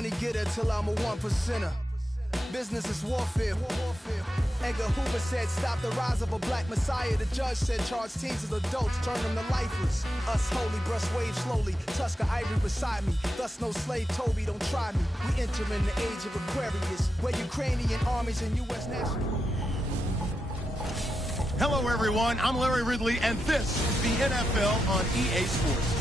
money getter till I'm a one percenter. Business is warfare. Edgar Hoover said, stop the rise of a black messiah. The judge said, charge teens as adults, turn them to lifers. Us holy, brush waves slowly, Tusker Ivory beside me. Thus no slave Toby, don't try me. We enter in the age of Aquarius, where Ukrainian armies and U.S. national... Hello, everyone. I'm Larry Ridley, and this is the NFL on EA Sports.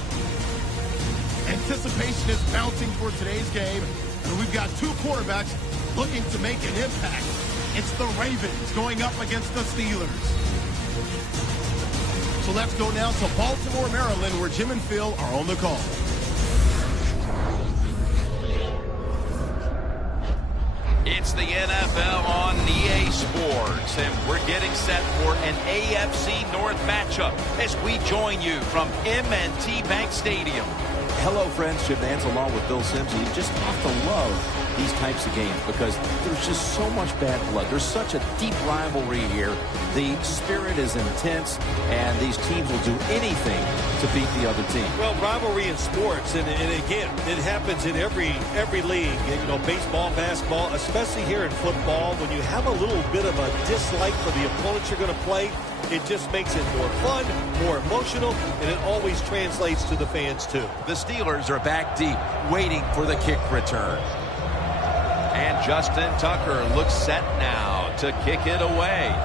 Anticipation is mounting for today's game, and we've got two quarterbacks looking to make an impact. It's the Ravens going up against the Steelers. So let's go now to Baltimore, Maryland, where Jim and Phil are on the call. It's the NFL on EA Sports, and we're getting set for an AFC North matchup as we join you from M&T Bank Stadium. Hello, friends. Jim Nance along with Bill Sims. You just have to love these types of games because there's just so much bad blood. There's such a deep rivalry here. The spirit is intense, and these teams will do anything to beat the other team. Well, rivalry in sports, and again, it happens in every league. You know, baseball, basketball, especially here in football. When you have a little bit of a dislike for the opponent you're going to play, it just makes it more fun, more emotional, and it always translates to the fans, too. The Steelers are back deep, waiting for the kick return. And Justin Tucker looks set now to kick it away.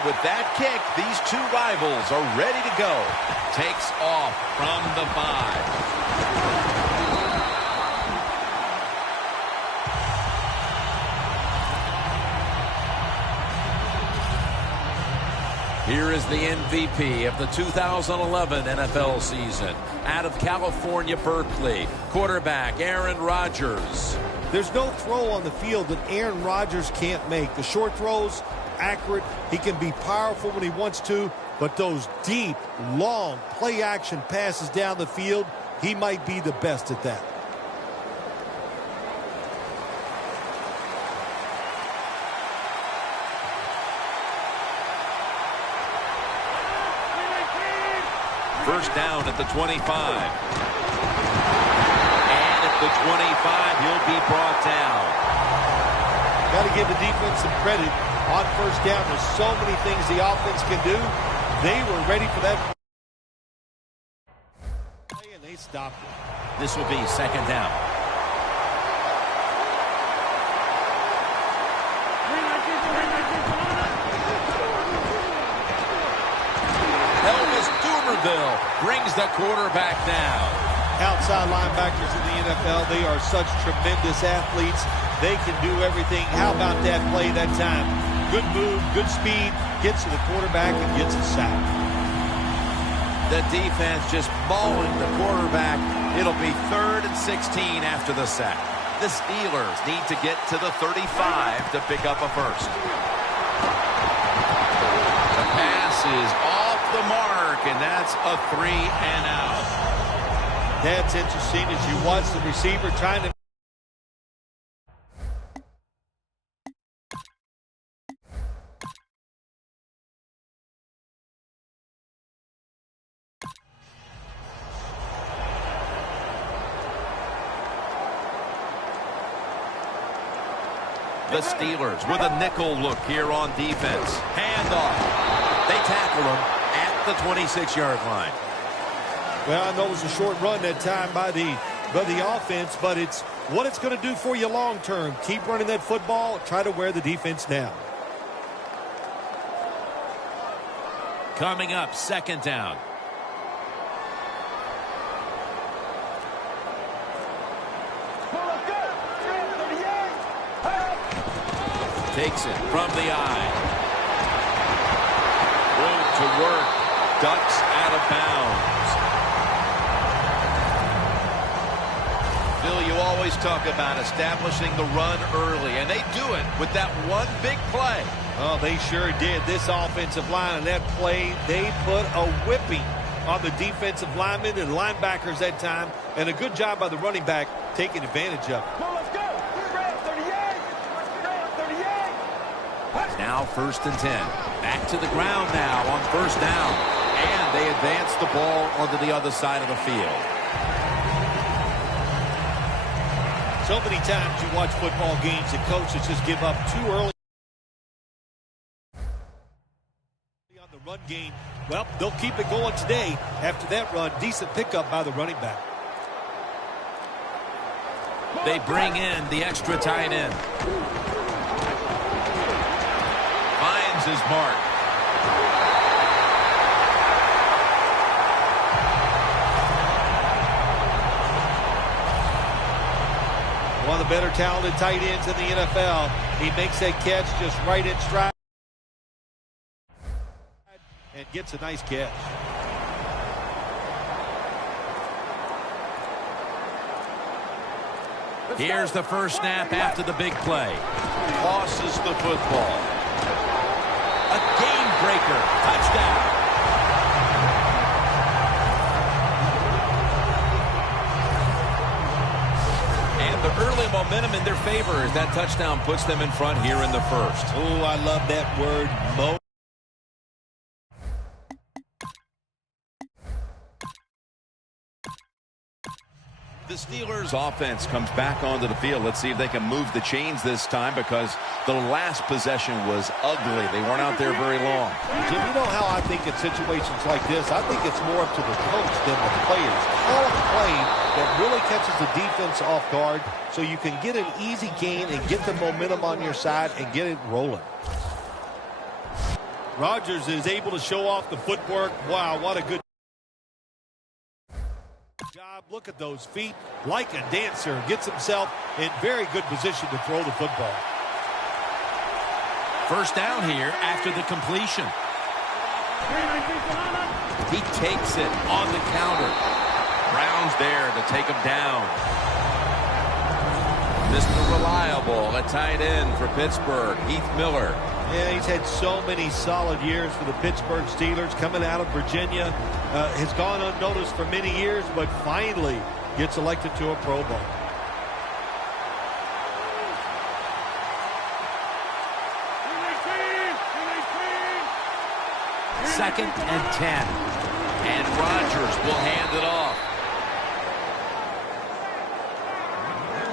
And with that kick, these two rivals are ready to go. Takes off from the 5. Here is the MVP of the 2011 NFL season. Out of California, Berkeley, quarterback Aaron Rodgers. There's no throw on the field that Aaron Rodgers can't make. The short throws, accurate. He can be powerful when he wants to. But those deep, long play-action passes down the field, he might be the best at that. First down at the 25. And at the 25, he'll be brought down. Got to give the defense some credit on first down. There's so many things the offense can do. They were ready for that play, and they stopped it. This will be second down. Elvis Dumerville brings the quarterback down. Outside linebackers in the NFL, they are such tremendous athletes. They can do everything. How about that play that time? Good move, good speed, gets to the quarterback and gets a sack. The defense just mauling the quarterback. It'll be 3rd and 16 after the sack. The Steelers need to get to the 35 to pick up a first. The pass is off the mark, and that's a 3-and-out. That's interesting as you watch the receiver trying to. The Steelers with a nickel look here on defense. Handoff. They tackle him at the 26-yard line. Well, I know it was a short run that time by the offense, but it's what it's going to do for you long term. Keep running that football. Try to wear the defense down. Coming up, second down. Takes it from the eye. Room to work. Ducks out of bounds. Bill, you always talk about establishing the run early, and they do it with that one big play. Oh, they sure did. This offensive line and that play, they put a whipping on the defensive linemen and linebackers that time, and a good job by the running back taking advantage of it. Now 1st and 10. Back to the ground now on first down. And they advance the ball onto the other side of the field. So many times you watch football games and coaches just give up too early on the run game. Well, they'll keep it going today. After that run, decent pickup by the running back. They bring in the extra tight end. Finds his mark. One of the better talented tight ends in the NFL. He makes that catch just right in stride and gets a nice catch. Here's the first snap after the big play. Tosses the football. A game breaker. Touchdown. And the early momentum in their favor as that touchdown puts them in front here in the first. Oh, I love that word, Mo. The Steelers offense comes back onto the field. Let's see if they can move the chains this time, because the last possession was ugly. They weren't out there very long. Jim, you know how I think in situations like this, I think it's more up to the coach than the players. Call a play that really catches the defense off guard so you can get an easy gain and get the momentum on your side and get it rolling. Rodgers is able to show off the footwork. Wow, what a good job. Look at those feet. Like a dancer. Gets himself in very good position to throw the football. First down here after the completion. He takes it on the counter. Brown's there to take him down. Mr. Reliable, a tight end for Pittsburgh, Heath Miller. Yeah, he's had so many solid years for the Pittsburgh Steelers. Coming out of Virginia, has gone unnoticed for many years, but finally gets elected to a Pro Bowl. Second and 10. And Rodgers will hand it off.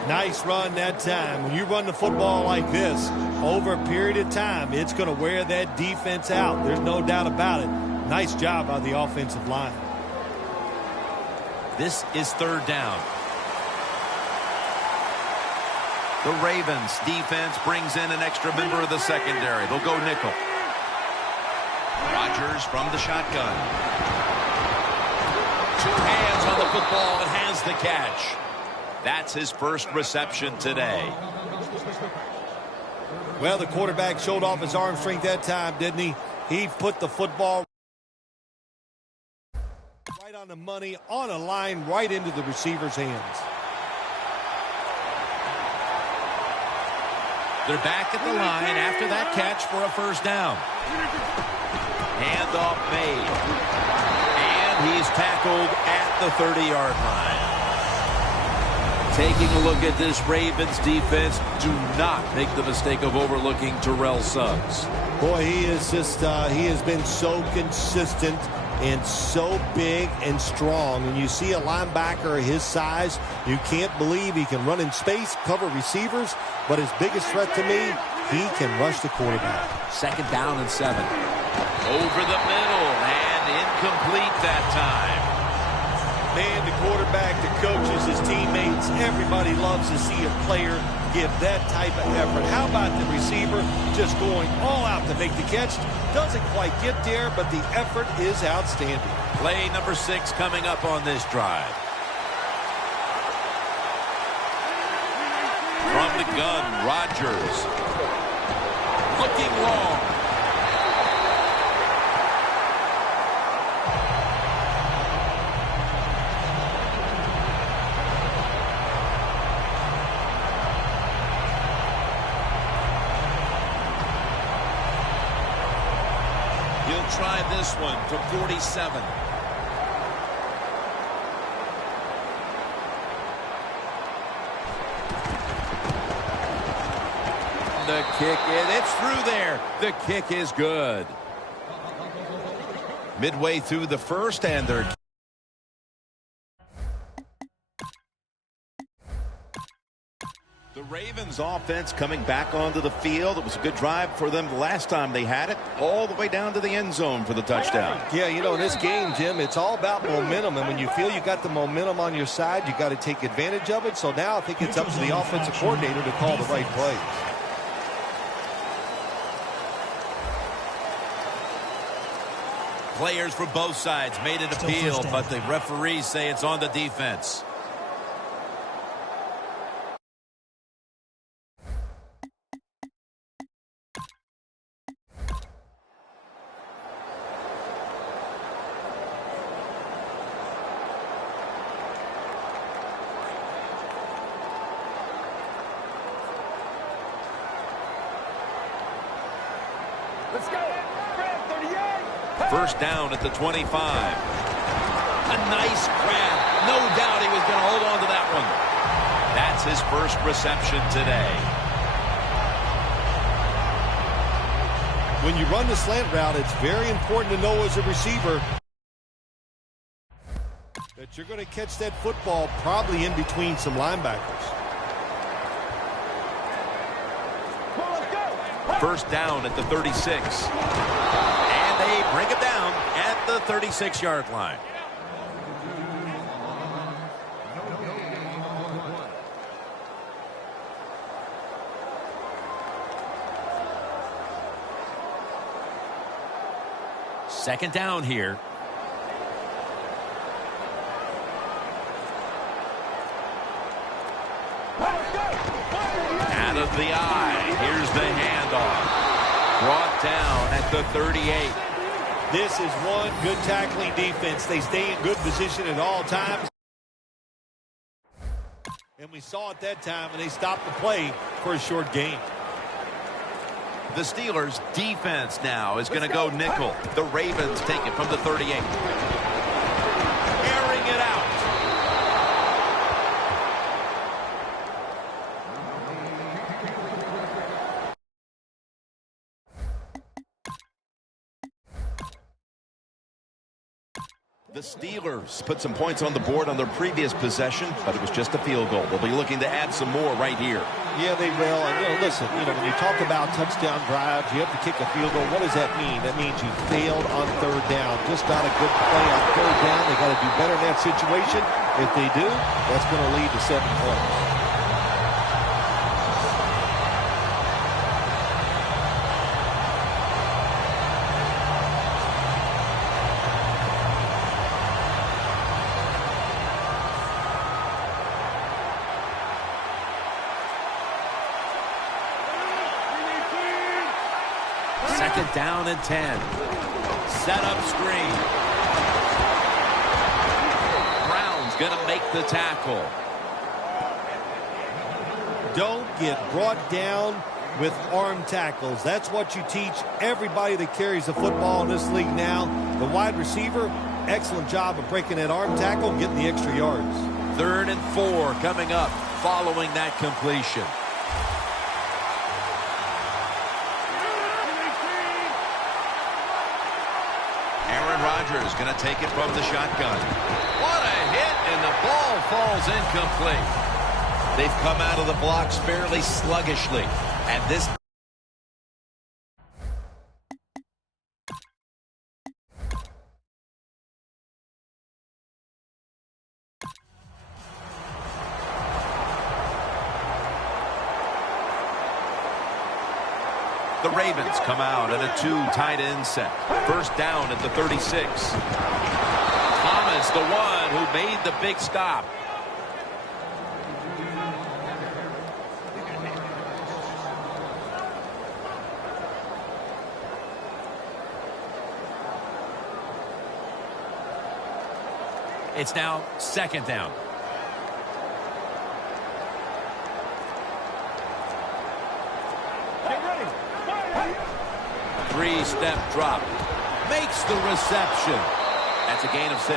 Nice run that time. When you run the football like this, over a period of time, it's going to wear that defense out. There's no doubt about it. Nice job by the offensive line. This is third down. The Ravens defense brings in an extra member of the secondary. They'll go nickel. Rodgers from the shotgun. Two hands on the football and has the catch. That's his first reception today. Well, the quarterback showed off his arm strength that time, didn't he? He put the football right on the money, on a line, right into the receiver's hands. They're back at the line after that catch for a first down. Handoff made. And he's tackled at the 30-yard line. Taking a look at this Ravens defense, do not make the mistake of overlooking Terrell Suggs. Boy, he is just, he has been so consistent and so big and strong. And you see a linebacker his size, you can't believe he can run in space, cover receivers, but his biggest threat to me, he can rush the quarterback. Second down and 7. Over the middle and incomplete that time. Man, the quarterback, the coaches, his teammates, everybody loves to see a player give that type of effort. How about the receiver just going all out to make the catch? Doesn't quite get there, but the effort is outstanding. Play number 6 coming up on this drive. From the gun, Rodgers. Looking long. Try this one from 47. The kick, it's through there. The kick is good. Midway through the first, and they're the Ravens offense coming back onto the field. It was a good drive for them the last time they had it, all the way down to the end zone for the touchdown. Yeah, you know, in this game, Jim, it's all about momentum. And when you feel you got the momentum on your side, you got to take advantage of it. So now I think it's up to the offensive coordinator to call the right plays. Players from both sides made an appeal, but the referees say it's on the defense. Let's go. Grab 38. First down at the 25. A nice grab. No doubt he was going to hold on to that one. That's his first reception today. When you run the slant route, it's very important to know as a receiver that you're going to catch that football probably in between some linebackers. First down at the 36. And they bring him down at the 36-yard line. Second down here. Out of the eye. Here's the handoff. Brought down at the 38. This is one good tackling defense. They stay in good position at all times. And we saw it that time, and they stopped the play for a short gain. The Steelers' defense now is going to go nickel. The Ravens take it from the 38. Airing it out. The Steelers put some points on the board on their previous possession, but it was just a field goal. They'll be looking to add some more right here. Yeah, they will. And, listen, when you talk about touchdown drives, you have to kick a field goal. What does that mean? That means you failed on third down. Just not a good play on third down. They got to do better in that situation. If they do, that's going to lead to 7 points. Second down and 10. Set up screen. Brown's going to make the tackle. Don't get brought down with arm tackles. That's what you teach everybody that carries the football in this league now. The wide receiver, excellent job of breaking that arm tackle and getting the extra yards. 3rd and 4 coming up following that completion. Rodgers going to take it from the shotgun. What a hit, and the ball falls incomplete. They've come out of the blocks fairly sluggishly, and this... The Ravens come out in a 2 tight end set. First down at the 36. Thomas, the one who made the big stop. It's now second down. Three-step drop. Makes the reception. That's a gain of 6.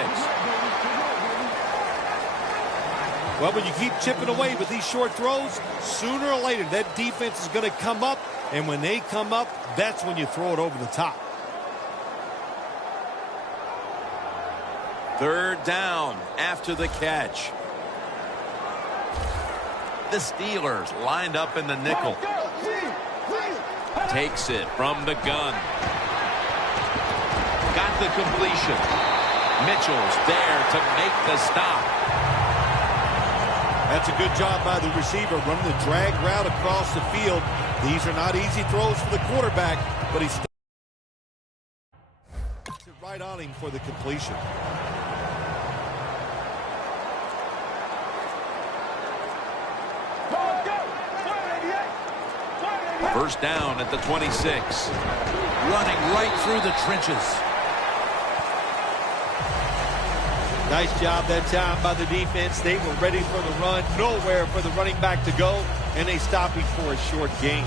Well, when you keep chipping away with these short throws, sooner or later that defense is going to come up, and when they come up, that's when you throw it over the top. 3rd down after the catch. The Steelers lined up in the nickel. Takes it from the gun. Got the completion. Mitchell's there to make the stop. That's a good job by the receiver, running the drag route across the field. These are not easy throws for the quarterback, but he's right on him for the completion. First down at the 26. Running right through the trenches. Nice job that time by the defense. They were ready for the run. Nowhere for the running back to go. And they stopped him for a short gain.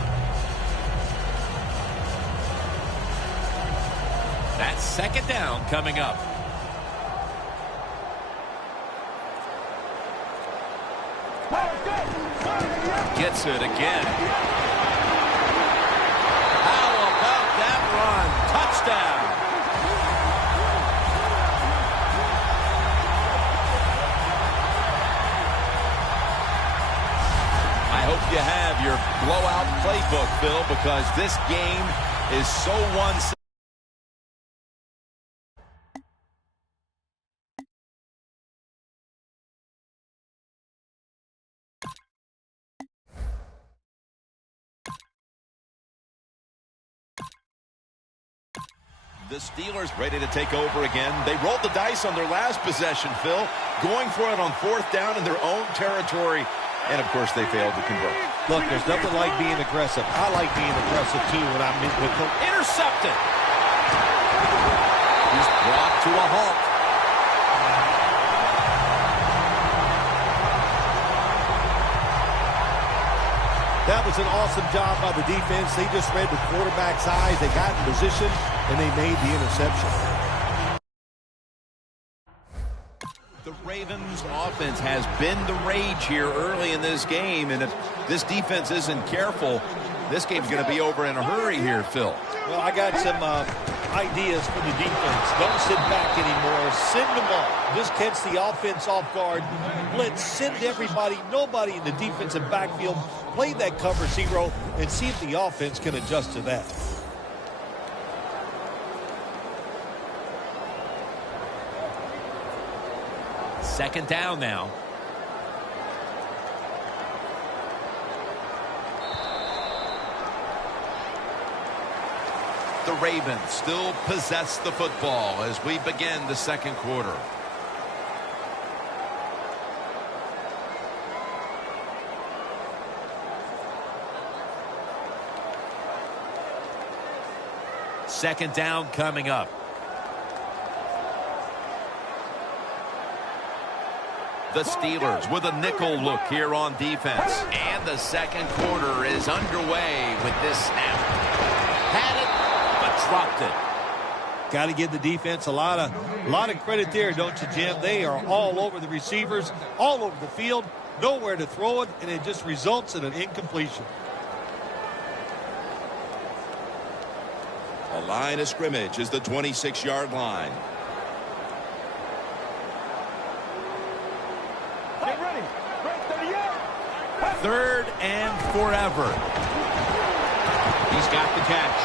That's second down coming up. Gets it again. How about that run? Touchdown. I hope you have your blowout playbook, Phil, because this game is so one-sided. The Steelers ready to take over again. They rolled the dice on their last possession, Phil, going for it on 4th down in their own territory. And, of course, they failed to convert. Look, there's nothing like being aggressive. I like being aggressive, too, when I'm with them. Intercepted. He's brought to a halt. That was an awesome job by the defense. They just read the quarterback's eyes. They got in position, and they made the interception. The Ravens offense has been the rage here early in this game, and if this defense isn't careful, this game's going to be over in a hurry here, Phil. Well, I got some ideas for the defense. Don't sit back anymore. Send them all. Just catch the offense off guard. Blitz, send everybody, nobody in the defensive backfield. Play that cover 0 and see if the offense can adjust to that. Second down now. The Ravens still possess the football as we begin the second quarter. Second down coming up. The Steelers with a nickel look here on defense. And the second quarter is underway with this snap. Had it, but dropped it. Got to give the defense a lot of credit there, don't you, Jim? They are all over the receivers, all over the field, nowhere to throw it, and it just results in an incompletion. The line of scrimmage is the 26-yard line. Get ready. Red 38. Third and forever. He's got the catch.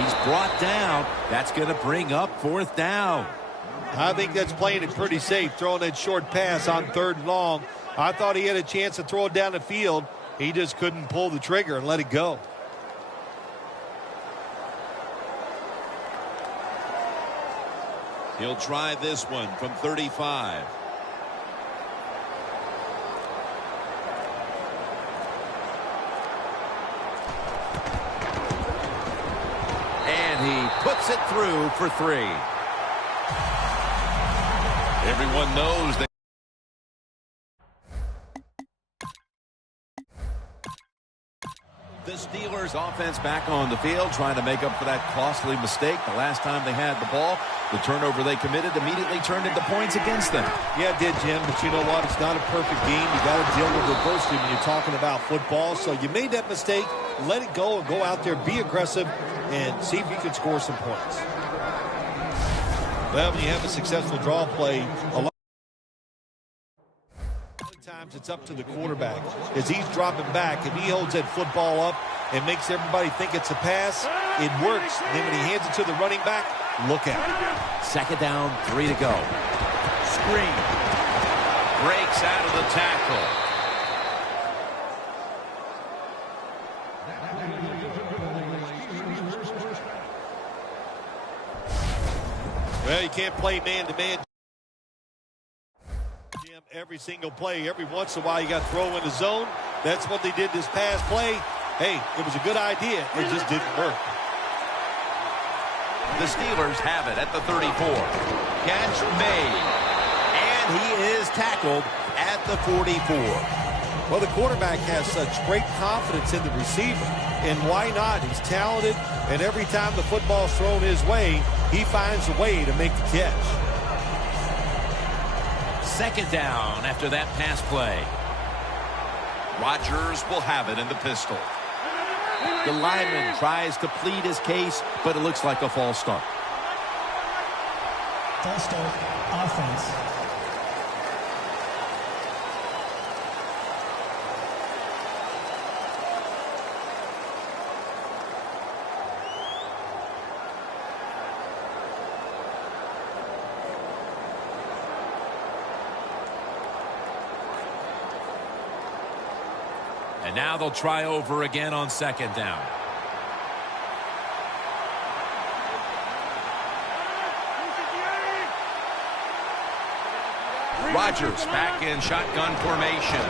He's brought down. That's going to bring up 4th down. I think that's playing it pretty safe, throwing that short pass on 3rd and long. I thought he had a chance to throw it down the field. He just couldn't pull the trigger and let it go. He'll try this one from 35. And he puts it through for 3. Everyone knows that. The Steelers offense back on the field trying to make up for that costly mistake the last time they had the ball. The turnover they committed immediately turned into points against them. Yeah, it did, Jim, but you know what? It's not a perfect game. You got to deal with adversity when you're talking about football. So you made that mistake, let it go, and go out there, be aggressive, and see if you can score some points. Well, when you have a successful draw play, a lot of times it's up to the quarterback. As he's dropping back, if he holds that football up and makes everybody think it's a pass, it works. And then when he hands it to the running back, look out. Second down, 3 to go. Screen. Breaks out of the tackle. Well, you can't play man-to-man. Jim, every single play, every once in a while you got to throw in the zone. That's what they did this past play. Hey, it was a good idea. It just didn't work. The Steelers have it at the 34. Catch made. And he is tackled at the 44. Well, the quarterback has such great confidence in the receiver. And why not? He's talented, and every time the football's thrown his way, he finds a way to make the catch. Second down after that pass play. Rodgers will have it in the pistol. The lineman tries to plead his case, but it looks like a false start. False start, offense. And now they'll try over again on second down. Rodgers back in shotgun formation.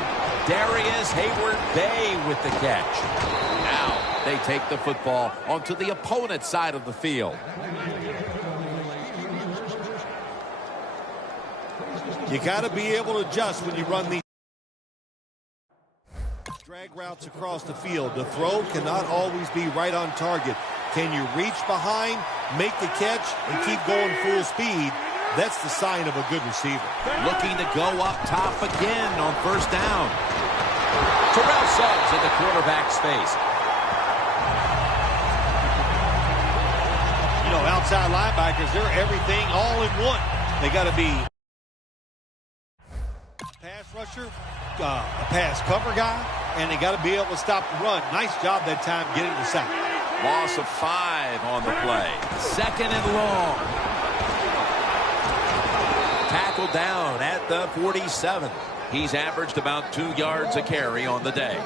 Darius Hayward-Bay with the catch. Now they take the football onto the opponent's side of the field. You got to be able to adjust when you run these drag routes across the field. The throw cannot always be right on target. Can you reach behind, make the catch, and keep going full speed? That's the sign of a good receiver. Looking to go up top again on first down. Terrell Suggs in the quarterback's face. You know, outside linebackers, they're everything all in one. They got to be a pass rusher, a pass cover guy, and they got to be able to stop the run. Nice job that time getting the sack. Loss of 5 on the play. Second and long. Tackled down at the 47. He's averaged about 2 yards a carry on the day.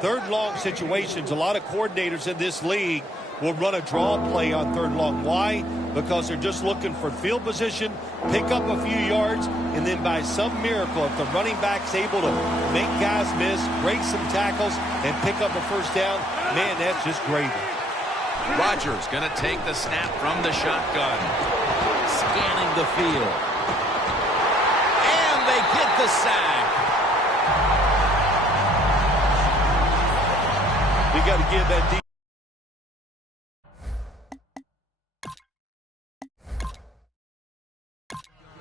Third long situations, a lot of coordinators in this league will run a draw play on third long. Why? Because they're just looking for field position, pick up a few yards, and then by some miracle, if the running back's able to make guys miss, break some tackles, and pick up a first down, man, that's just gravy. Rodgers going to take the snap from the shotgun. Scanning the field. And they get the sack. We got to give that deep.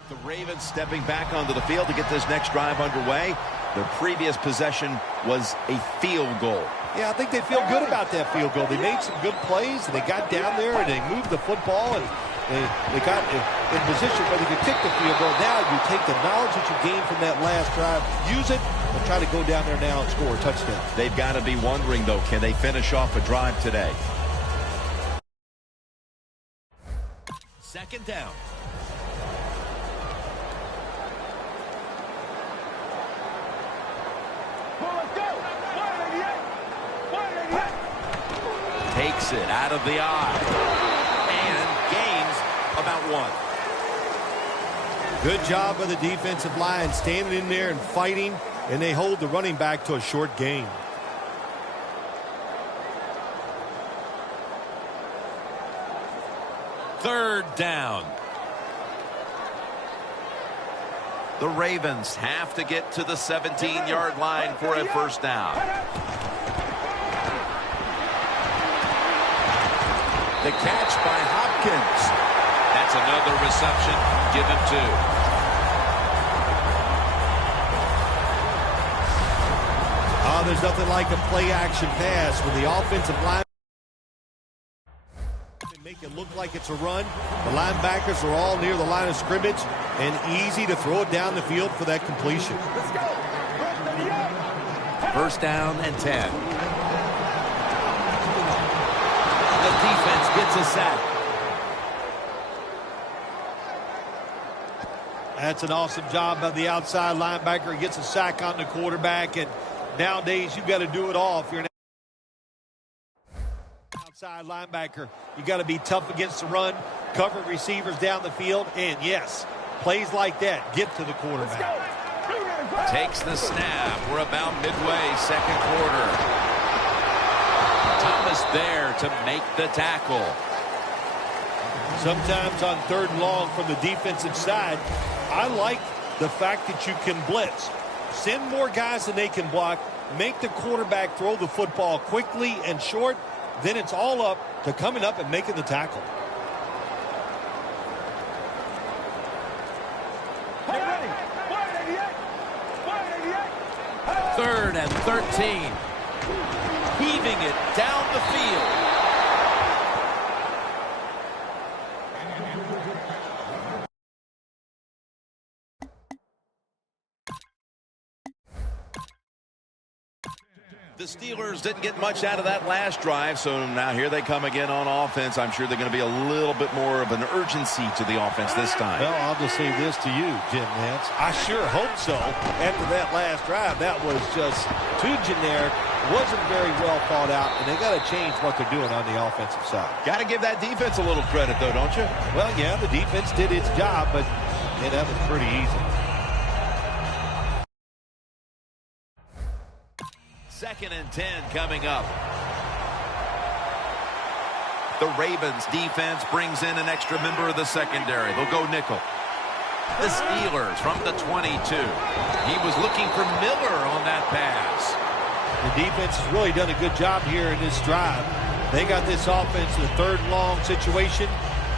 The Ravens stepping back onto the field to get this next drive underway. Their previous possession was a field goal. Yeah, I think they feel good about that field goal. They made some good plays, and they got down there, and they moved the football, and they got in position where they could kick the field goal. Now you take the knowledge that you gained from that last drive, use it, and try to go down there now and score a touchdown. They've got to be wondering, though, can they finish off a drive today? Second down. Takes it out of the eye and gains about 1. Good job by the defensive line standing in there and fighting, and they hold the running back to a short gain. Third down. The Ravens have to get to the 17-yard line for a first down. The catch by Hopkins. That's another reception. Give him 2. There's nothing like a play-action pass when the offensive line make it look like it's a run. The linebackers are all near the line of scrimmage, and easy to throw it down the field for that completion. First down and 10. The defense gets a sack. That's an awesome job by the outside linebacker. He gets a sack on the quarterback, and nowadays you've got to do it all if you're an outside linebacker. You got to be tough against the run, cover receivers down the field, and yes, plays like that get to the quarterback. Takes the snap. We're about midway, second quarter. Thomas there to make the tackle. Sometimes on third and long from the defensive side, I like the fact that you can blitz. Send more guys than they can block. Make the quarterback throw the football quickly and short. Then it's all up to coming up and making the tackle. Third and 13. Heaving it down the field. The Steelers didn't get much out of that last drive, so now here they come again on offense. I'm sure they're going to be a little bit more of an urgency to the offense this time. Well, I'll just say this to you, Jim Nantz. I sure hope so. After that last drive, that was just too generic, wasn't very well thought out, and they got to change what they're doing on the offensive side. Got to give that defense a little credit, though, don't you? Well, yeah, the defense did its job, but that was pretty easy. 2nd and 10 coming up. The Ravens defense brings in an extra member of the secondary. They'll go nickel. The Steelers from the 22. He was looking for Miller on that pass. The defense has really done a good job here in this drive. They got this offense in a 3rd and long situation.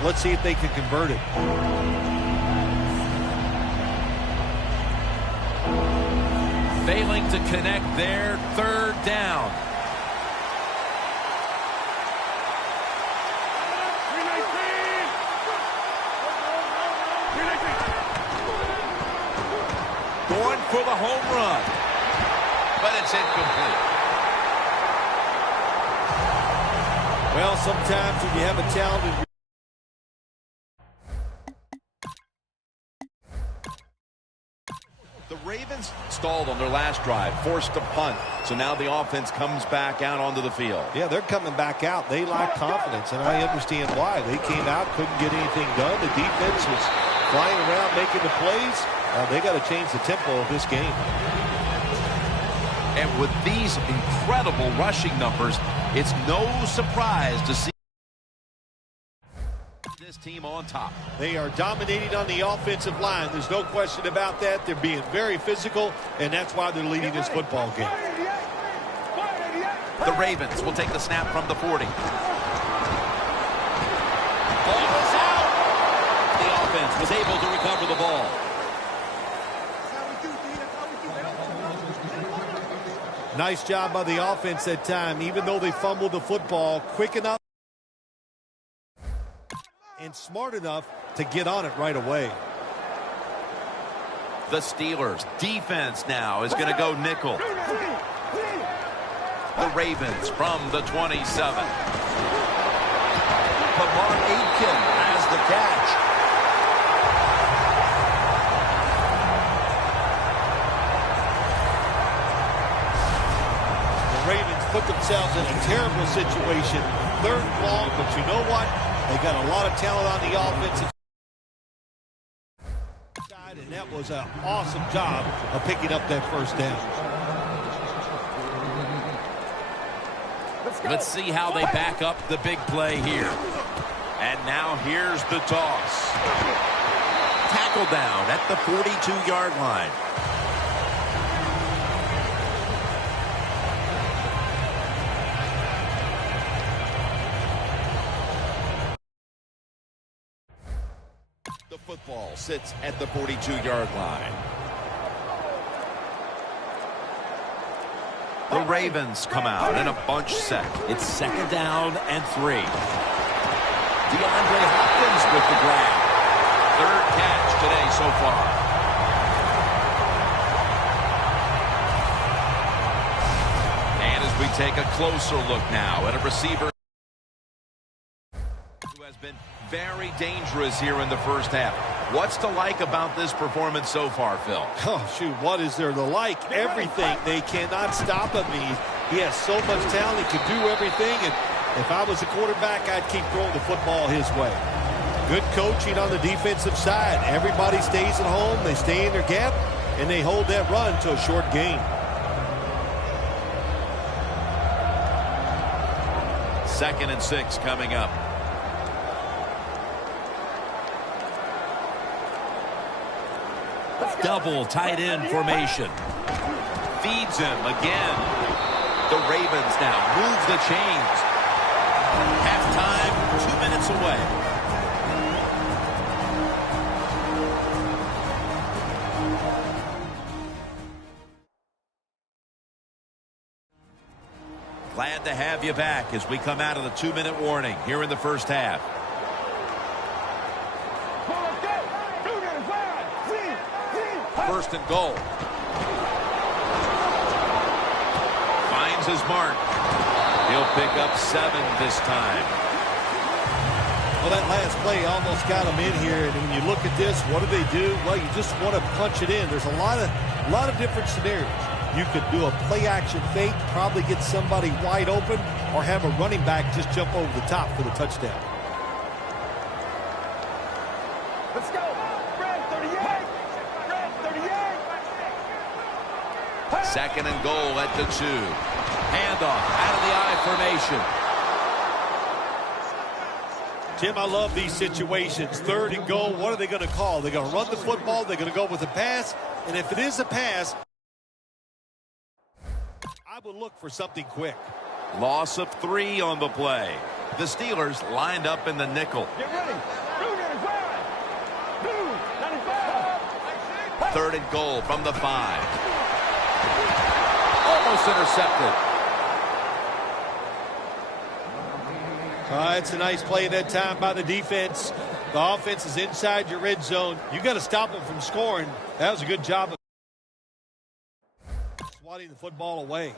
Let's see if they can convert it. Failing to connect there, 3rd down. Going for the home run, but it's incomplete. Well, sometimes when you have a talented... The Ravens stalled on their last drive, forced a punt, so now the offense comes back out onto the field. Yeah, they're coming back out. They lack confidence, and I understand why. They came out, couldn't get anything done. The defense was flying around making the plays. They got to change the tempo of this game. And with these incredible rushing numbers, it's no surprise to see this team on top. They are dominating on the offensive line. There's no question about that. They're being very physical, and that's why they're leading this football game. The Ravens will take the snap from the 40. Ball is out. The offense was able to recover the ball. Nice job by the offense that time. Even though they fumbled the football, quick enough and smart enough to get on it right away. The Steelers defense now is going to go nickel. The Ravens from the 27. Kamar Aiken has the catch. Ravens put themselves in a terrible situation. 3rd and long, but you know what? They got a lot of talent on the offensive side, and that was an awesome job of picking up that 1st down. Let's see how they back up the big play here. And now here's the toss. Tackle down at the 42-yard line. The football sits at the 42-yard line. The Ravens come out in a bunch set. It's 2nd down and 3. DeAndre Hopkins with the grab. 3rd catch today so far. And as we take a closer look now at a receiver who has been very dangerous here in the 1st half. What's to like about this performance so far, Phil? Oh, shoot, what is there to like? Everything. They cannot stop him. He has so much talent. He can do everything. And if I was a quarterback, I'd keep throwing the football his way. Good coaching on the defensive side. Everybody stays at home. They stay in their gap, and they hold that run to a short gain. 2nd and 6 coming up. Double tight end formation. Feeds him again. The Ravens now move the chains. Halftime, 2 minutes away. Glad to have you back as we come out of the 2-minute warning here in the 1st half. First and goal. Finds his mark. He'll pick up 7 this time. Well, that last play almost got him in here. And when you look at this, what do? Well, you just want to punch it in. There's a lot of different scenarios. You could do a play-action fake, probably get somebody wide open, or have a running back just jump over the top for the touchdown. Let's go. Red 38. Red 38. 2nd and goal at the 2. Handoff out of the I formation. Jim, I love these situations. 3rd and goal. What are they going to call? They're going to run the football. They're going to go with a pass. And if it is a pass, I would look for something quick. Loss of 3 on the play. The Steelers lined up in the nickel. Get ready. 95. 3rd and goal from the 5. Almost intercepted. It's a nice play that time by the defense. The offense is inside your red zone. You got to stop them from scoring. That was a good job of swatting the football away.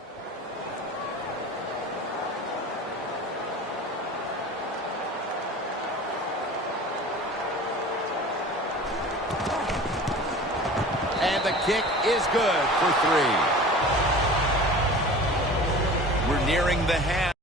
And the kick is good for 3. We're nearing the half.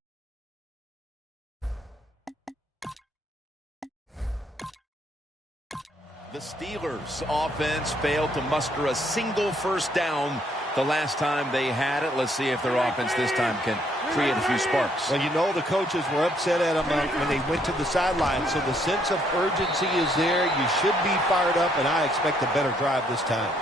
The Steelers offense failed to muster a single first down the last time they had it. Let's see if their offense this time can create a few sparks. Well, you know the coaches were upset at them when they went to the sideline, so the sense of urgency is there. You should be fired up, and I expect a better drive this time.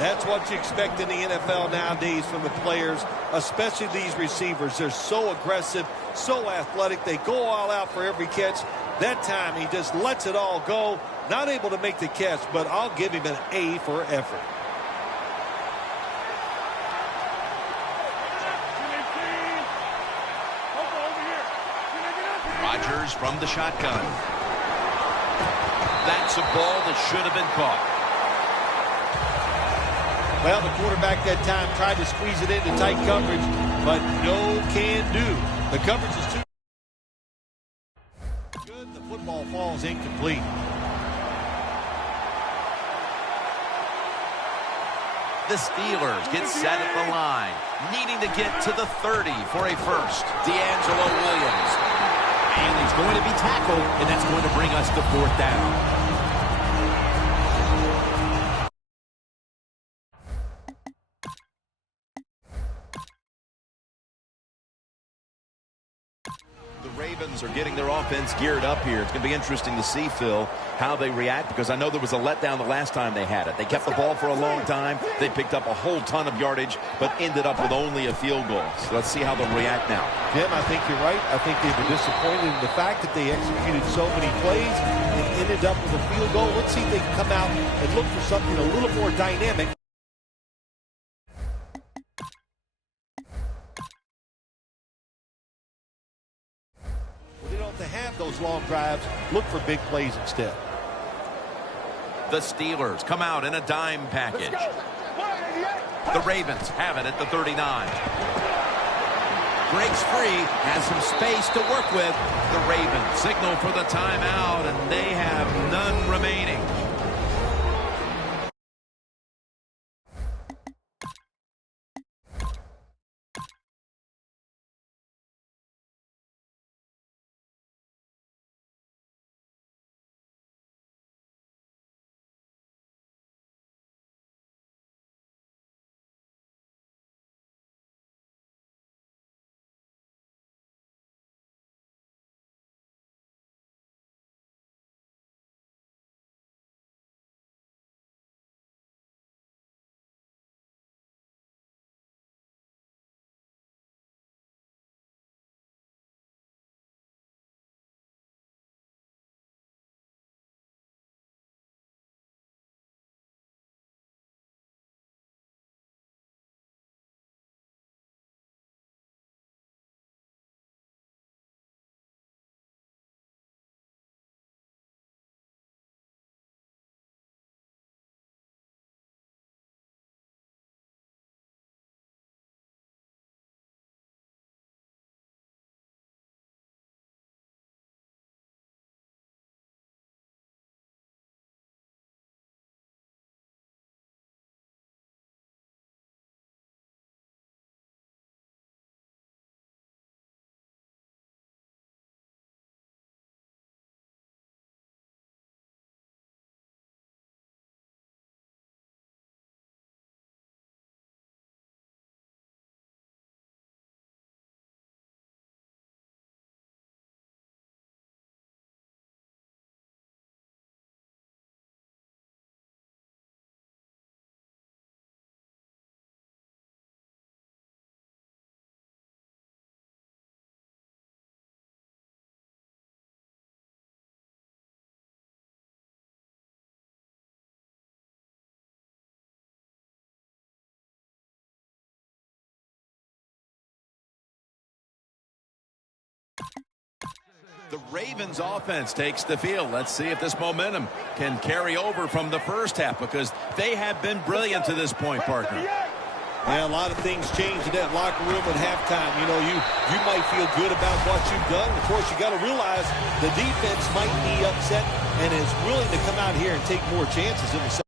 That's what you expect in the NFL nowadays from the players, especially these receivers. They're so aggressive, so athletic. They go all out for every catch. That time, he just lets it all go. Not able to make the catch, but I'll give him an A for effort. Rodgers from the shotgun. That's a ball that should have been caught. Well, the quarterback that time tried to squeeze it into tight coverage, but no can do. The coverage is too good. The football falls incomplete. The Steelers get set at the line, needing to get to the 30 for a first. D'Angelo Williams. And he's going to be tackled, and that's going to bring us to 4th down. The Ravens are getting their offense geared up here. It's going to be interesting to see, Phil, how they react, because I know there was a letdown the last time they had it. They kept the ball for a long time. They picked up a whole ton of yardage, but ended up with only a field goal. So let's see how they'll react now. Jim, I think you're right. I think they were disappointed in the fact that they executed so many plays and ended up with a field goal. Let's see if they can come out and look for something a little more dynamic. To have those long drives, look for big plays instead. The Steelers come out in a dime package. The Ravens have it at the 39. Breaks free, has some space to work with. The Ravens signal for the timeout, and they have none remaining. The Ravens offense takes the field. Let's see if this momentum can carry over from the first half, because they have been brilliant to this point, partner. Yeah, a lot of things changed in that locker room at halftime. You know, you might feel good about what you've done. Of course, you got to realize the defense might be upset and is willing to come out here and take more chances in the second.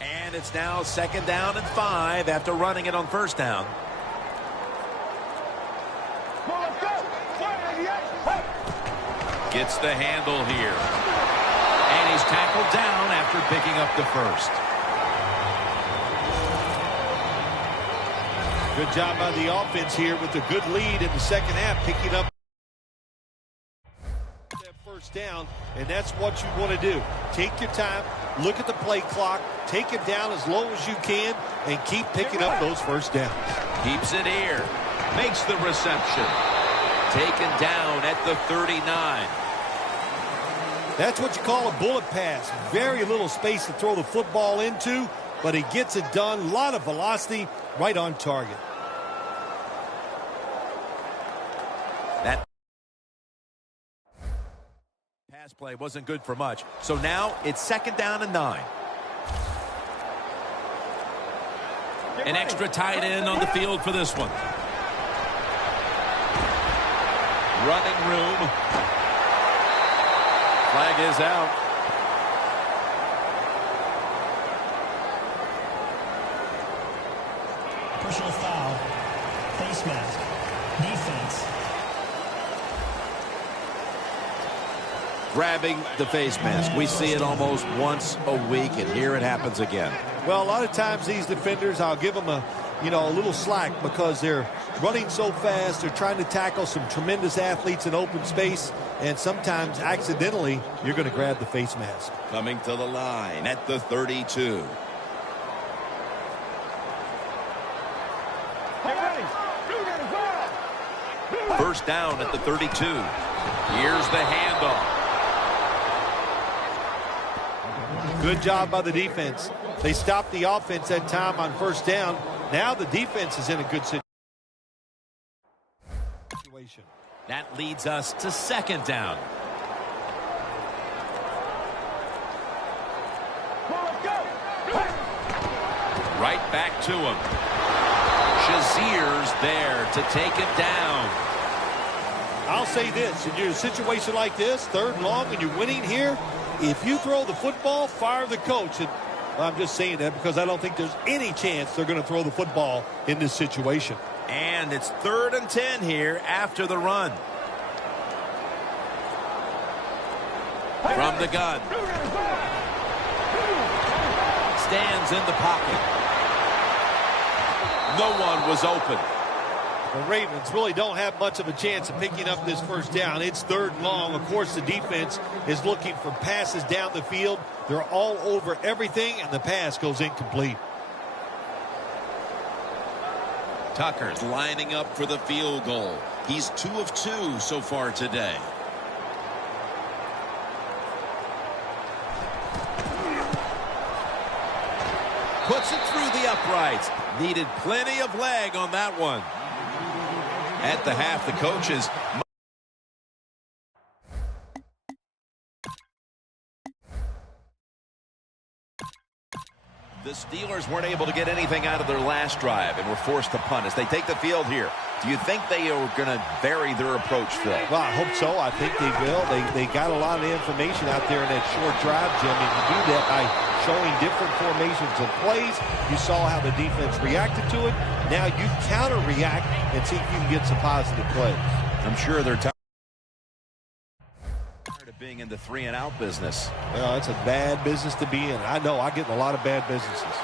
And it's now 2nd down and 5 after running it on 1st down. Gets the handle here. And he's tackled down after picking up the first. Good job by the offense here with a good lead in the second half, picking up that first down, and that's what you want to do. Take your time, look at the play clock, take it down as low as you can, and keep picking up those first downs. Keeps it here. Makes the reception. Taken down at the 39. That's what you call a bullet pass. Very little space to throw the football into, but he gets it done. A lot of velocity, right on target. That pass play wasn't good for much. So now it's 2nd down and 9. An extra tight end on the field for this one. Running room. Flag is out. Personal foul. Face mask. Defense. Grabbing the face mask. We see it almost once a week, and here it happens again. Well, a lot of times these defenders, I'll give them a little slack because they're running so fast. They're trying to tackle some tremendous athletes in open space, and sometimes accidentally you're going to grab the face mask. Coming to the line at the 32. First down at the 32. Here's the handoff. Good job by the defense. They stopped the offense that time on first down. Now the defense is in a good situation. That leads us to 2nd down. Right back to him. Shazier's there to take him down. I'll say this, in a situation like this, 3rd and long, and you're winning here, if you throw the football, fire the coach. And I'm just saying that because I don't think there's any chance they're going to throw the football in this situation. And it's 3rd and 10 here after the run. From the gun. Stands in the pocket. No one was open. The Ravens really don't have much of a chance of picking up this first down. It's 3rd and long. Of course, the defense is looking for passes down the field. They're all over everything, and the pass goes incomplete. Tucker's lining up for the field goal. He's 2 of 2 so far today. Puts it through the uprights. Needed plenty of leg on that one. At the half, the coaches. The Steelers weren't able to get anything out of their last drive and were forced to punt as they take the field here. Do you think they are going to vary their approach, Phil? Well, I hope so. I think they will. They got a lot of information out there in that short drive, Jim, and you do that by showing different formations and plays. You saw how the defense reacted to it. Now you counter-react and see if you can get some positive plays. I'm sure they're tired of being in the 3-and-out business. Well, it's a bad business to be in. I know. I get in a lot of bad businesses.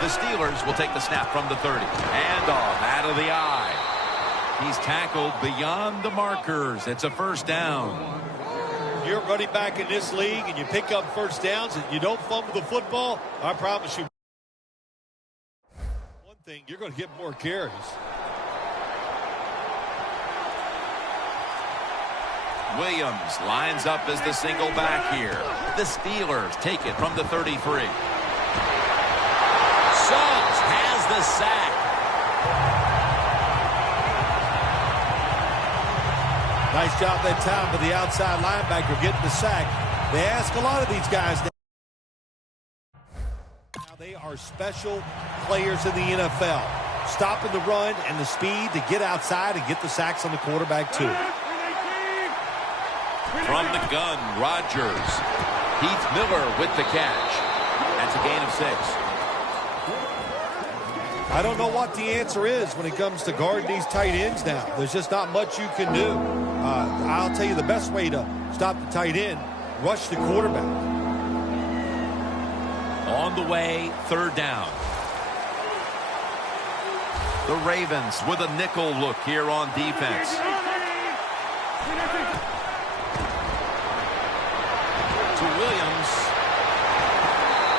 The Steelers will take the snap from the 30. Handoff out of the eye. He's tackled beyond the markers. It's a first down. You're running back in this league and you pick up first downs and you don't fumble the football, I promise you one thing, you're going to get more carries. Williams lines up as the single back here. The Steelers take it from the 33. Suggs has the sack. Nice job that time by the outside linebacker getting the sack. They ask a lot of these guys. Now they are special players in the NFL. Stopping the run and the speed to get outside and get the sacks on the quarterback too. From the gun, Rodgers. Heath Miller with the catch. That's a gain of 6. I don't know what the answer is when it comes to guarding these tight ends now. There's just not much you can do. I'll tell you the best way to stop the tight end, rush the quarterback. On the way, 3rd down. The Ravens with a nickel look here on defense. To Williams.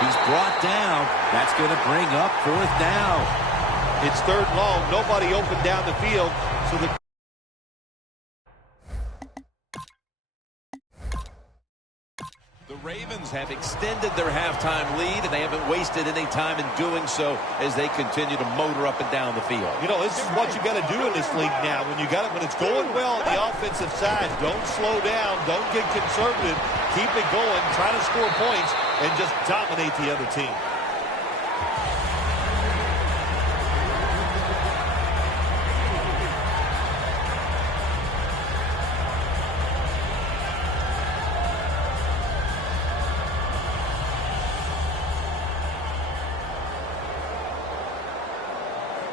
He's brought down. That's going to bring up 4th down. It's 3rd and long. Nobody open down the field. So the Ravens have extended their halftime lead, and they haven't wasted any time in doing so as they continue to motor up and down the field. You know, this is what you got to do in this league now. When it's going well on the offensive side, don't slow down. Don't get conservative. Keep it going. Try to score points and just dominate the other team.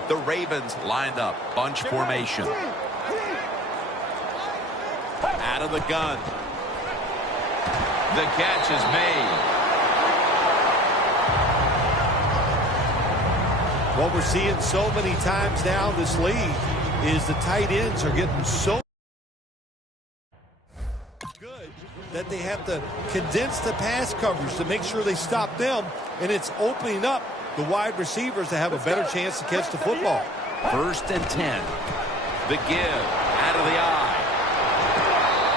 The Ravens lined up, bunch formation. Out of the gun. The catch is made. What we're seeing so many times now in this league is the tight ends are getting so good that they have to condense the pass coverage to make sure they stop them, and it's opening up the wide receivers to have a better chance to catch the football. 1st and 10. The give out of the eye.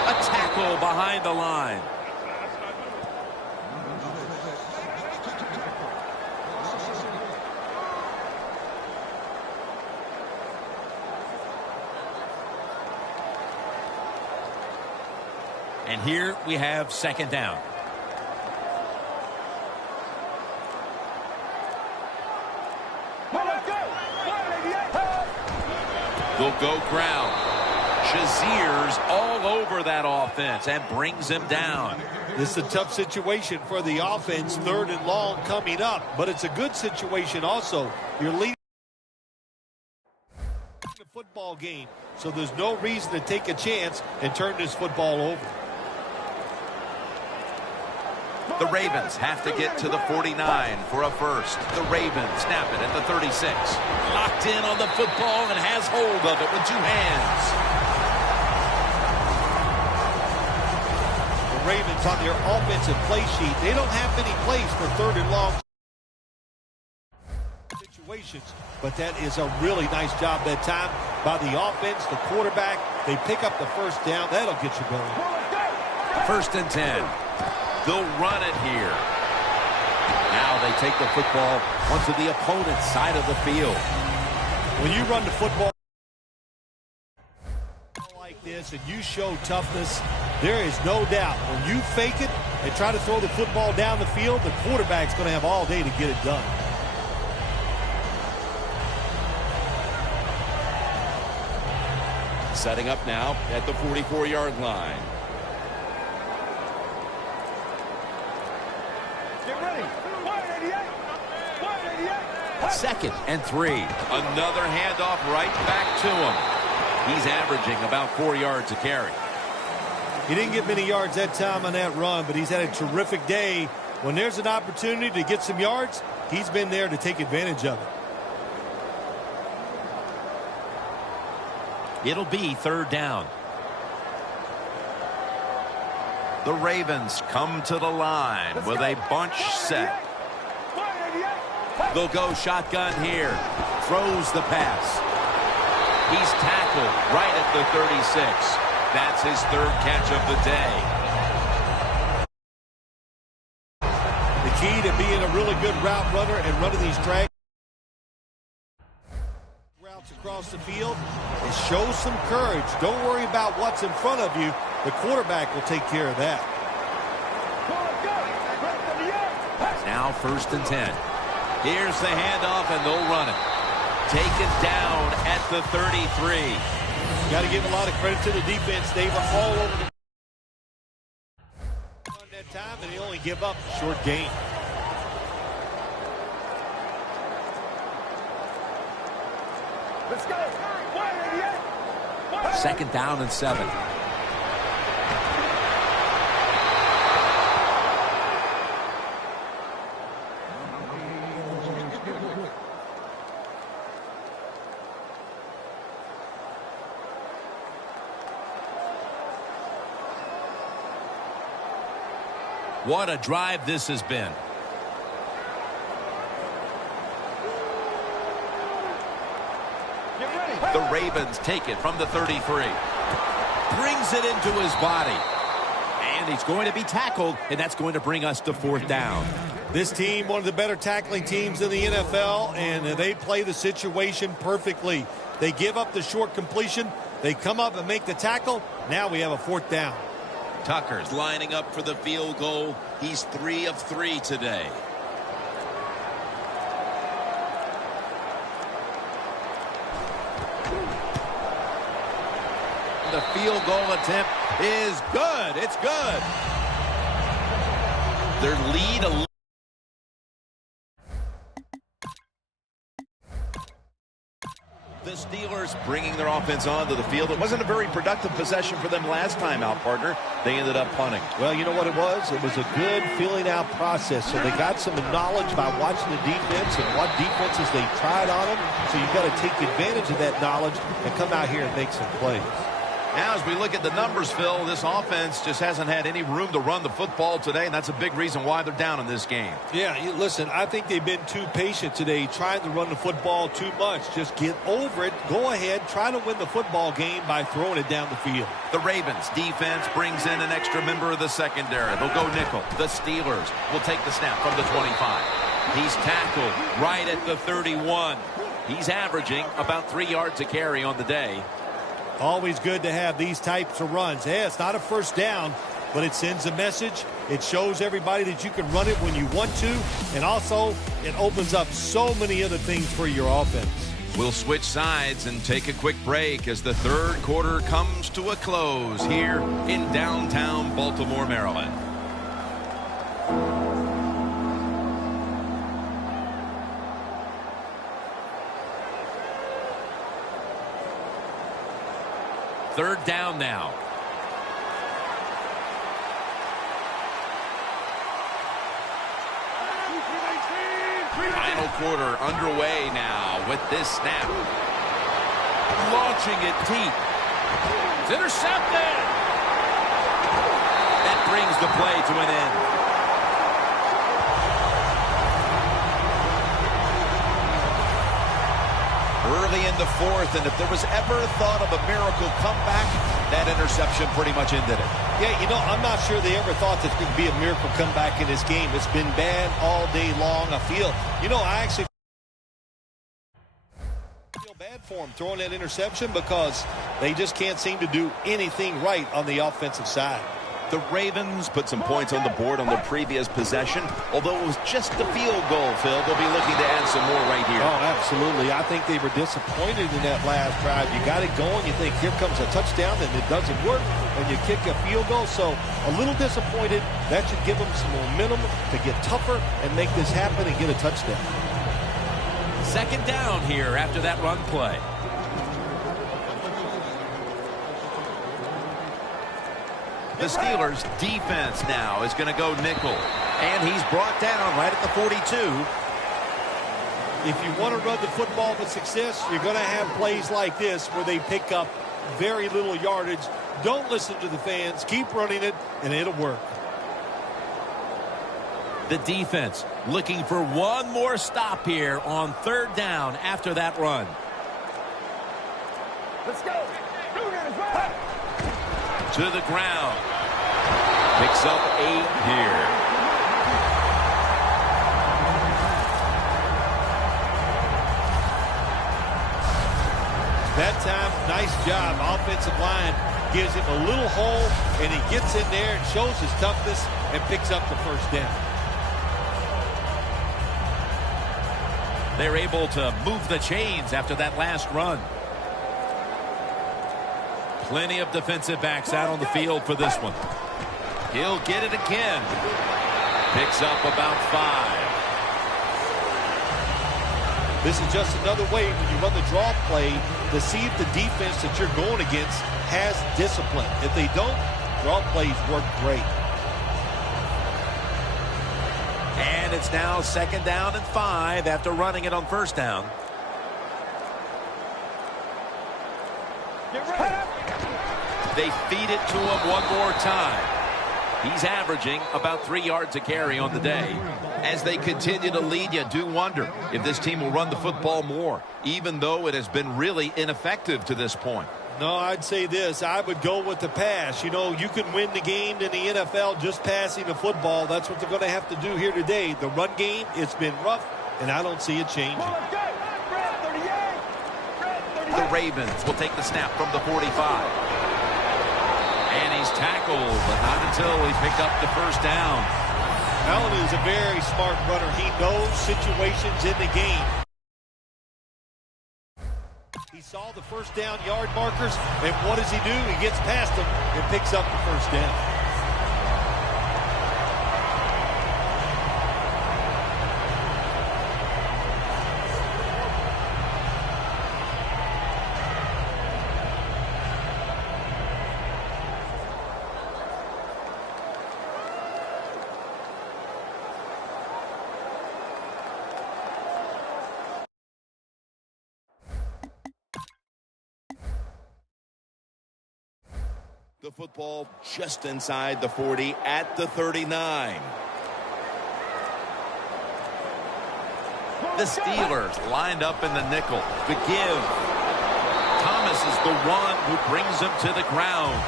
A tackle behind the line. And here we have 2nd down. They'll go ground. Shazier's all over that offense and brings him down. This is a tough situation for the offense. 3rd and long coming up, but it's a good situation also. You're leading the football game, so there's no reason to take a chance and turn this football over. The Ravens have to get to the 49 for a first. The Ravens snap it at the 36. Locked in on the football and has hold of it with 2 hands. The Ravens on their offensive play sheet, they don't have many plays for 3rd and long situations, but that is a really nice job that time by the offense, the quarterback. They pick up the 1st down. That'll get you going. 1st and 10. They'll run it here. Now they take the football onto the opponent's side of the field. When you run the football like this and you show toughness, there is no doubt when you fake it and try to throw the football down the field, the quarterback's going to have all day to get it done. Setting up now at the 44-yard line. 2nd and 3. Another handoff right back to him. He's averaging about 4 yards a carry. He didn't get many yards that time on that run, but he's had a terrific day. When there's an opportunity to get some yards, he's been there to take advantage of it. It'll be 3rd down. The Ravens come to the line with a bunch set. They'll go shotgun here. Throws the pass. He's tackled right at the 36. That's his third catch of the day. The key to being a really good route runner and running these drag routes across the field is show some courage. Don't worry about what's in front of you. The quarterback will take care of that. Now 1st and 10. Here's the handoff, and they'll run it. Taken down at the 33. Got to give a lot of credit to the defense. They were all over the on that time, and they only give up a short gain. Let's go. 2nd down and 7. What a drive this has been. The Ravens take it from the 33. Brings it into his body. And he's going to be tackled, and that's going to bring us to 4th down. This team, one of the better tackling teams in the NFL, and they play the situation perfectly. They give up the short completion. They come up and make the tackle. Now we have a 4th down. Tucker's lining up for the field goal. He's 3 of 3 today. The field goal attempt is good. It's good. Their lead. The Steelers bringing their offense onto the field. It wasn't a very productive possession for them last time out, partner. They ended up punting. Well, you know what it was? It was a good filling out process. So they got some knowledge by watching the defense and what defenses they tried on them. So you've got to take advantage of that knowledge and come out here and make some plays. Now, as we look at the numbers, Phil, this offense just hasn't had any room to run the football today, and that's a big reason why they're down in this game. Yeah, listen, I think they've been too patient today, trying to run the football too much. Just get over it. Go ahead, try to win the football game by throwing it down the field. The Ravens defense brings in an extra member of the secondary. They'll go nickel. The Steelers will take the snap from the 25. He's tackled right at the 31. He's averaging about 3 yards a carry on the day. Always good to have these types of runs. Yeah, it's not a first down, but it sends a message. It shows everybody that you can run it when you want to, and also it opens up so many other things for your offense. We'll switch sides and take a quick break as the 3rd quarter comes to a close here in downtown Baltimore, Maryland. Third down now. Final quarter underway now with this snap. Launching it deep. It's intercepted. That brings the play to an end. Early in the 4th, and if there was ever thought of a miracle comeback, that interception pretty much ended it. Yeah, you know, I'm not sure they ever thought there could be a miracle comeback in this game. It's been bad all day long. I actually feel bad for them throwing that interception because they just can't seem to do anything right on the offensive side. The Ravens put some points on the board on their previous possession. Although it was just a field goal, Phil, they'll be looking to add some more right here. Oh, absolutely. I think they were disappointed in that last drive. You got it going. You think, here comes a touchdown, and it doesn't work, and you kick a field goal. So a little disappointed. That should give them some momentum to get tougher and make this happen and get a touchdown. 2nd down here after that run play. The Steelers defense now is going to go nickel. And he's brought down right at the 42. If you want to run the football with success, you're going to have plays like this where they pick up very little yardage. Don't listen to the fans. Keep running it, and it'll work. The defense looking for one more stop here on 3rd down after that run. Let's go. to the ground. Picks up 8 here. That time, nice job. Offensive line gives him a little hole, and he gets in there and shows his toughness and picks up the first down. They're able to move the chains after that last run. Plenty of defensive backs out on the field for this one. He'll get it again. Picks up about 5. This is just another way when you run the draw play to see if the defense that you're going against has discipline. If they don't, draw plays work great. And it's now 2nd down and 5 after running it on 1st down. They feed it to him one more time. He's averaging about 3 yards a carry on the day. As they continue to lead, you do wonder if this team will run the football more, even though it has been really ineffective to this point. No, I'd say this. I would go with the pass. You know, you can win the game in the NFL just passing the football. That's what they're going to have to do here today. The run game, it's been rough, and I don't see it changing. The Ravens will take the snap from the 45. And he's tackled, but not until he picked up the 1st down. Allen is a very smart runner. He knows situations in the game. He saw the 1st down yard markers, and what does he do? He gets past them and picks up the 1st down. The football just inside the 40 at the 39. The Steelers lined up in the nickel. The give. Thomas is the one who brings him to the ground.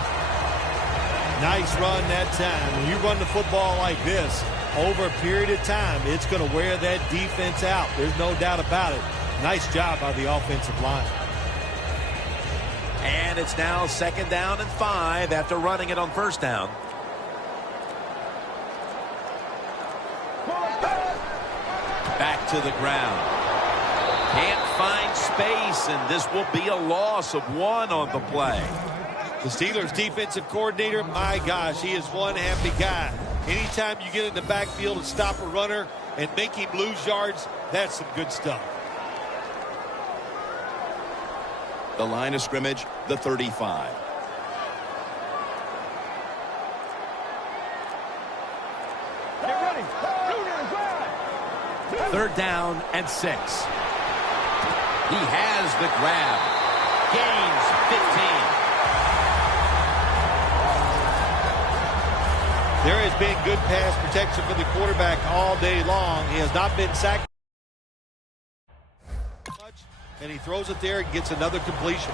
Nice run that time. When you run the football like this, over a period of time, it's going to wear that defense out. There's no doubt about it. Nice job by the offensive line. And it's now 2nd down and 5 after running it on 1st down. Back to the ground. Can't find space, and this will be a loss of 1 on the play. The Steelers defensive coordinator, my gosh, he is one happy guy. Anytime you get in the backfield and stop a runner and make him lose yards, that's some good stuff. The line of scrimmage, the 35. Get ready. 3rd down and 6. He has the grab. Gains 15. There has been good pass protection for the quarterback all day long. He has not been sacked much, and he throws it there and gets another completion.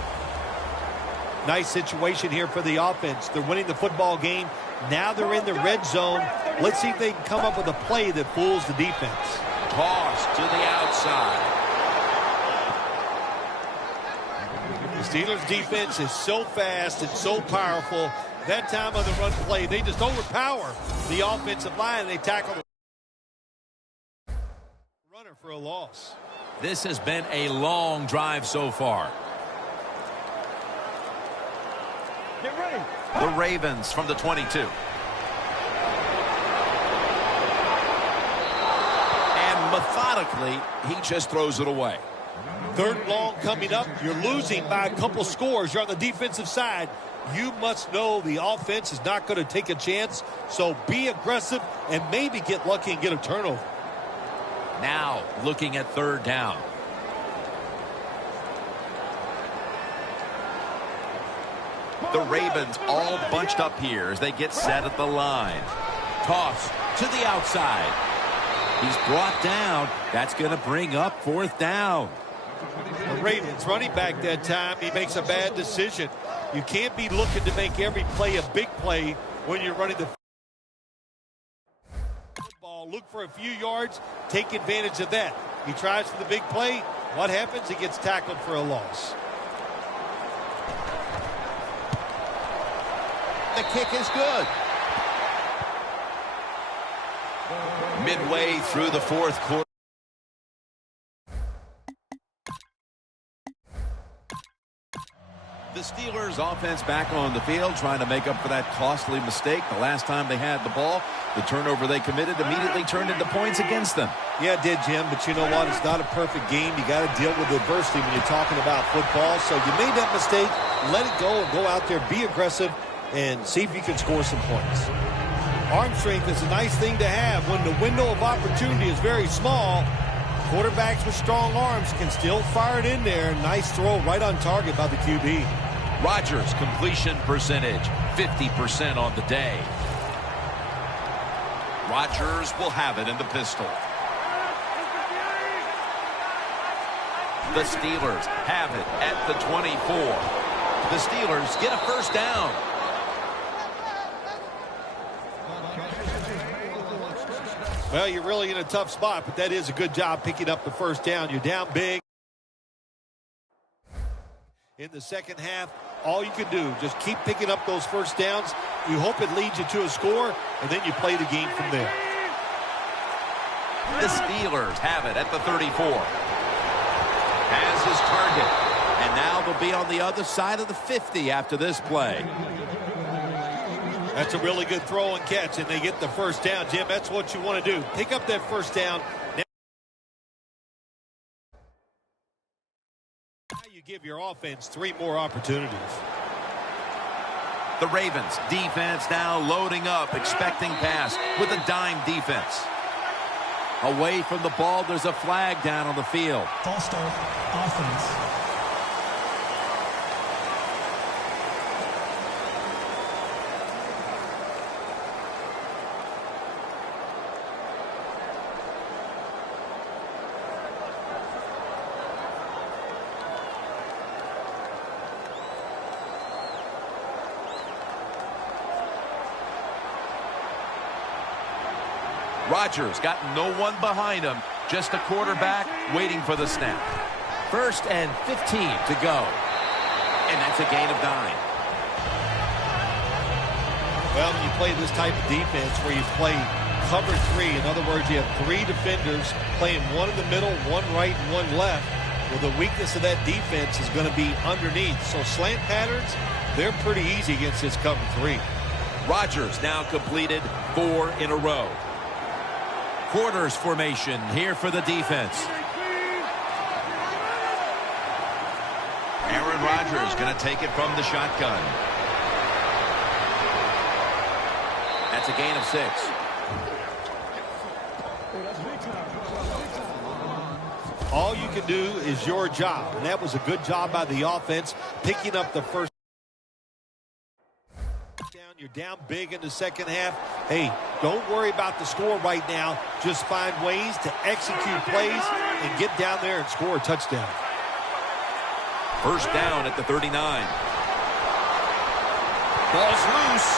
Nice situation here for the offense. They're winning the football game. Now they're in the red zone. Let's see if they can come up with a play that fools the defense. Toss to the outside. The Steelers defense is so fast and so powerful. That time on the run play, they just overpower the offensive line. They tackle the runner for a loss. This has been a long drive so far. Get ready. The Ravens from the 22. And methodically, he just throws it away. 3rd and long coming up. You're losing by a couple scores. You're on the defensive side. You must know the offense is not going to take a chance. So be aggressive and maybe get lucky and get a turnover. Now looking at 3rd down. The Ravens all bunched up here as they get set at the line. Toss to the outside. He's brought down. That's going to bring up 4th down. The Ravens running back that time, he makes a bad decision. You can't be looking to make every play a big play when you're running the football. Look for a few yards, take advantage of that. He tries for the big play. What happens? He gets tackled for a loss. The kick is good. Midway through the fourth quarter. The Steelers offense back on the field trying to make up for that costly mistake. The last time they had the ball, the turnover they committed immediately turned into points against them. Yeah, it did, Jim, but you know what? It's not a perfect game. You got to deal with adversity when you're talking about football. So you made that mistake, let it go, and go out there, be aggressive, and see if you can score some points. Arm strength is a nice thing to have when the window of opportunity is very small. Quarterbacks with strong arms can still fire it in there. Nice throw right on target by the QB. Rodgers' completion percentage, 50% on the day. Rodgers will have it in the pistol. The Steelers have it at the 24. The Steelers get a first down. Well, you're really in a tough spot, but that is a good job picking up the first down. You're down big. In the second half, all you can do, just keep picking up those first downs. You hope it leads you to a score, and then you play the game from there. The Steelers have it at the 34. Has his target. And now they'll be on the other side of the 50 after this play. That's a really good throw and catch, and they get the first down. Jim, that's what you want to do. Pick up that first down. Now you give your offense 3 more opportunities. The Ravens defense now loading up, expecting pass with a dime defense. Away from the ball, there's a flag down on the field. False start, offense. Rodgers got no one behind him, just a quarterback waiting for the snap. 1st and 15 to go. And that's a gain of 9. Well, when you play this type of defense where you play cover 3, in other words, you have 3 defenders playing one in the middle, one right, and one left. Well, the weakness of that defense is going to be underneath. So slant patterns, they're pretty easy against this cover 3. Rodgers now completed 4 in a row. Quarters formation here for the defense. Aaron Rodgers going to take it from the shotgun. That's a gain of 6. All you can do is your job, and that was a good job by the offense, picking up the first down. You're down big in the second half. Hey, don't worry about the score right now. Just find ways to execute plays and get down there and score a touchdown. First down at the 39. Ball's loose.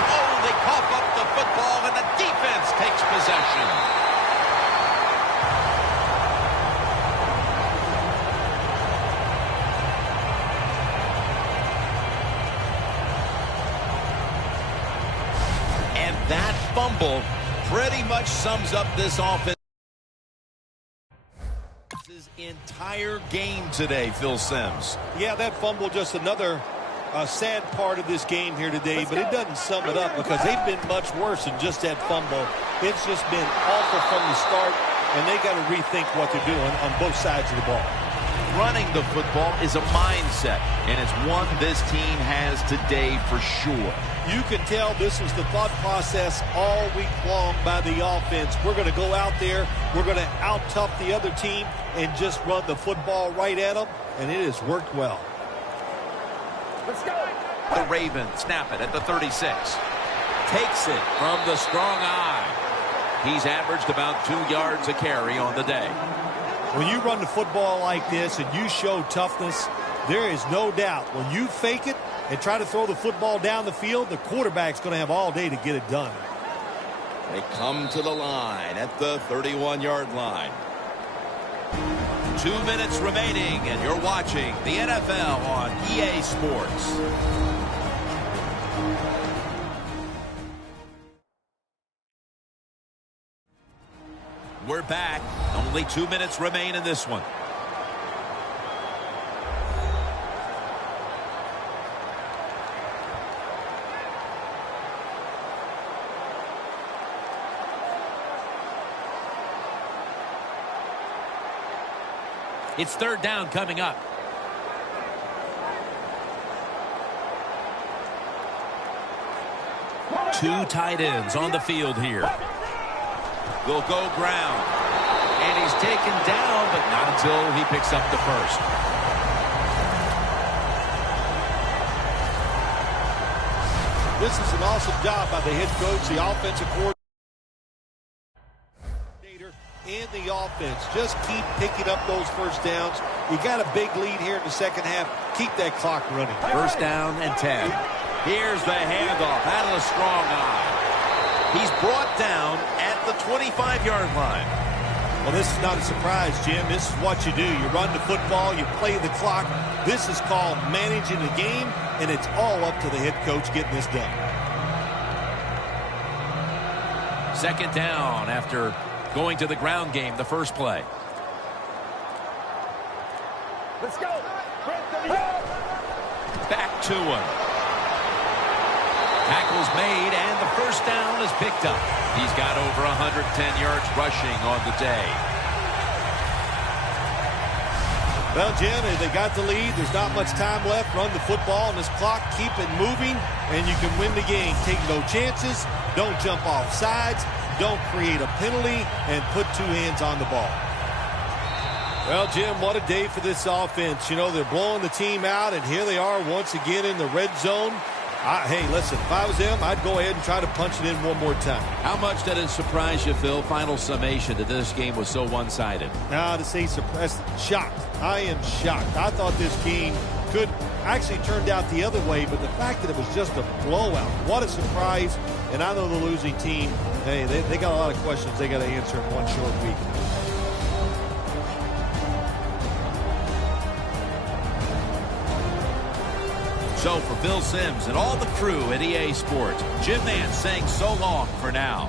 Oh, they cough up the football, and the defense takes possession. That fumble pretty much sums up this offense's entire game today, Phil Simms. Yeah, that fumble just another sad part of this game here today, but it doesn't sum it up because they've been much worse than just that fumble. It's just been awful from the start, and they got to rethink what they're doing on both sides of the ball. Running the football is a mindset, and it's one this team has today for sure. You can tell this was the thought process all week long by the offense. We're going to go out there, we're going to out-tough the other team and just run the football right at them, and it has worked well. Let's go. The Ravens snap it at the 36. Takes it from the strong eye. He's averaged about 2 yards a carry on the day. When you run the football like this and you show toughness, there is no doubt when you fake it, and try to throw the football down the field, the quarterback's going to have all day to get it done. They come to the line at the 31-yard line. 2 minutes remaining, and you're watching the NFL on EA Sports. We're back. Only 2 minutes remain in this one. It's third down coming up. Two tight ends on the field here. Will go ground. And he's taken down, but not until he picks up the first. This is an awesome job by the head coach, the offensive coordinator, and the offense. Just keep picking up those first downs. You got a big lead here in the second half. Keep that clock running. First down and 10. Here's the handoff out of the strong eye. He's brought down at the 25-yard line. Well, this is not a surprise, Jim. This is what you do. You run the football, you play the clock. This is called managing the game, and it's all up to the head coach getting this done. Second down after going to the ground game the first play. Let's go. Back to him. Tackle's made, and the first down is picked up. He's got over 110 yards rushing on the day. Well, Jim, they got the lead. There's not much time left. Run the football on this clock. Keep it moving, and you can win the game. Take no chances. Don't jump off sides. Don't create a penalty, and put two hands on the ball. Well, Jim, what a day for this offense. You know, they're blowing the team out, and here they are once again in the red zone. Hey, listen, if I was them, I'd go ahead and try to punch it in one more time. How much did it surprise you, Phil, final summation, that this game was so one-sided? Now, to say surprised, shocked. I am shocked. I thought this game could actually turned out the other way, but the fact that it was just a blowout, what a surprise. And I know the losing team, hey, they got a lot of questions they got to answer in one short week. So for Phil Simms and all the crew at EA Sports, Jim Nantz saying so long for now.